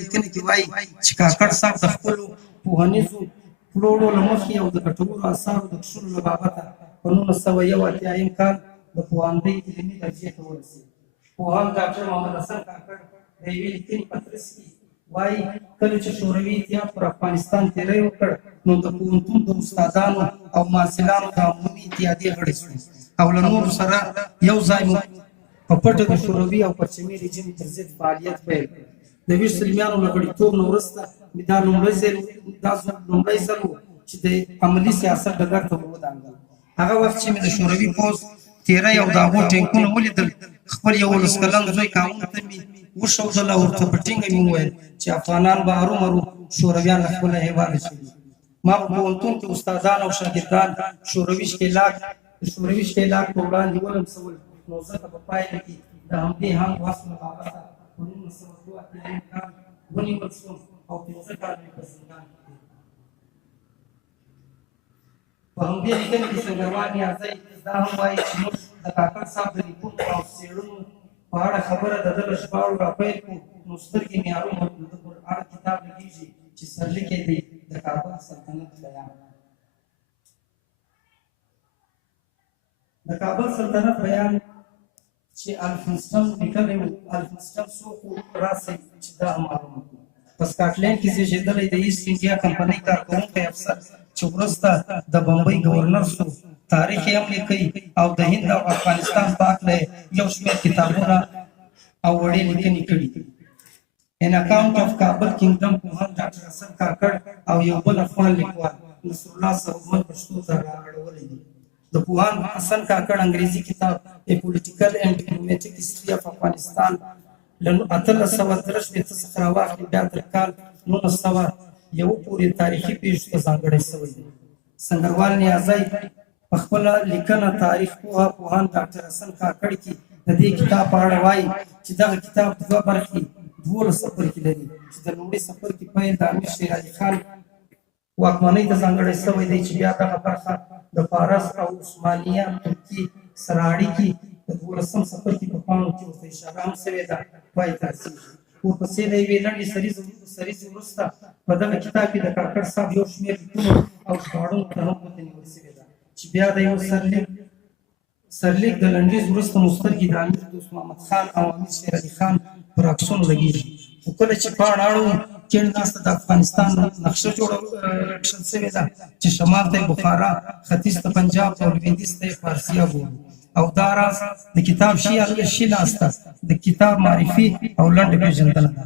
لیکنه کې وایي چې کاکړ صاحب د خپلو پوهنیزو پلوړو له مخې او د ګټورو اثارو د کښلو له بابته په 1981 کال د پوهنځۍ علمي درجې ته ورسېد. پوهاند ډاکټر محمد حسن کاکړ د یوې لیکنې په ترڅ کې وایي کله چې شوروي اتحاد پر افغانستان تېری وکړ نو د پوهنتون د استادانو او محصلانو د عمومي اتحادیې غړي شو او له نورو سره یو ځای په پټه د شوروي او پرچمي رژیم پر ضد فعالیت پیل کړ. د ویش سلیمیانو له غړیتوب نه وروسته دا لومړی ځل و چې د عملي سیاست ډګر ته ودانګل. هغه وخت چې مې د شوروي پوځ تېری او د هغو ټینکونه ولیدل خپل 11 کلن زوی کاوون ته مې وښودل او ورته په ټینګه مې وویل چې افغانان به هرومرو شورویان له خپله هېواده شوي. ما په پوهنتون کې استادان او شاګردان شوروي ښکېلاک په وړاندې ولمسول نو ځکه په پایله کې د همدې هم وخت له بابته په 1982 کال ونیول شوم او 15 کال مې په زندان کې تېر کړل. په همدې لیکنې کې سنګروال نیازی دا هم وایي چې موږ د کاکړ صاحب د لیکونو او څېړنو په اړه خبره د ده له ژباړو راپیل کړو نو سترګې مې ارومرو د ده پر هغه کتاب لګېږي چې سرلیک یې دی د کابل سلطنت بیان. د کابل سلطنت بیان چې الفنسټن لیکلی و، الفنسټن څوک و راسئ چې دا هم معلومه کړو. په سکاټلینډ کې زېږېدلی د ایسټ انډیا کمپنۍ کارکوونکی افسر چې وروسته د بمبۍ ګورنر شو، تاریخ یې هم لیکي او د هند او افغانستان په هکله یو شمېر کتابونه او وړې لیکنې کړي. ان اکاونټ اف کابل کینګډم پوهاند ډاکټر حسن کاکړ او یو بل افغان لیکوال نصرالله صوبمن پښتو ته رااړولی دی. د پوهاند حسن کاکړ انګریزي کتاب A Political and Diplomatic History of Afghanistan له 1863 څخه راواخلي بیا تر کال 1901 پورې تاریخي پېښو ته ځانګړی شوی دی. سنګروال نیازی په خپله لیکنه تاریخ پوهه پوهاند ډاکټر حسن کاکړ کې د دې کتاب په اړه وایي چې دغه کتاب 2 برخې 12 څپرکي لري چې د لومړي څپرکي پیل د امیر شیر علي خان واکمنۍ ته ځانګړی شوی دی چې بیا دغه برخه د فارس او عثمانیه ترکیې سره اړیکې د 12 څپرکي په پاڼو کې ورته اشاره هم شوې ده پای ته رسېږي. ورپسې د یوې لنډې سریزې وروسته په دغه کتاب کې د کاکړ صاحب یو شمېر لیکونو او ژباړونو ته هم ګوته نیول شوې ده چې بیا د یو سرلیک د لنډیز وروسته مو سترګې د امیر دوست محمد خان او امیر شیر علي خان پر عکسونو لګېږي. خو کله چې پاڼه اړوو کیڼ ناسته د افغانستان نقشه جوړه کښل شوې ده چې شمال ته یې بخارا، ختیځ ته پنجاب او لویدیځ ته یې فارسیه بولي. او دا راز د کتاب ښي ناسته د کتاب معرفي او لنډه پېژندنه ده.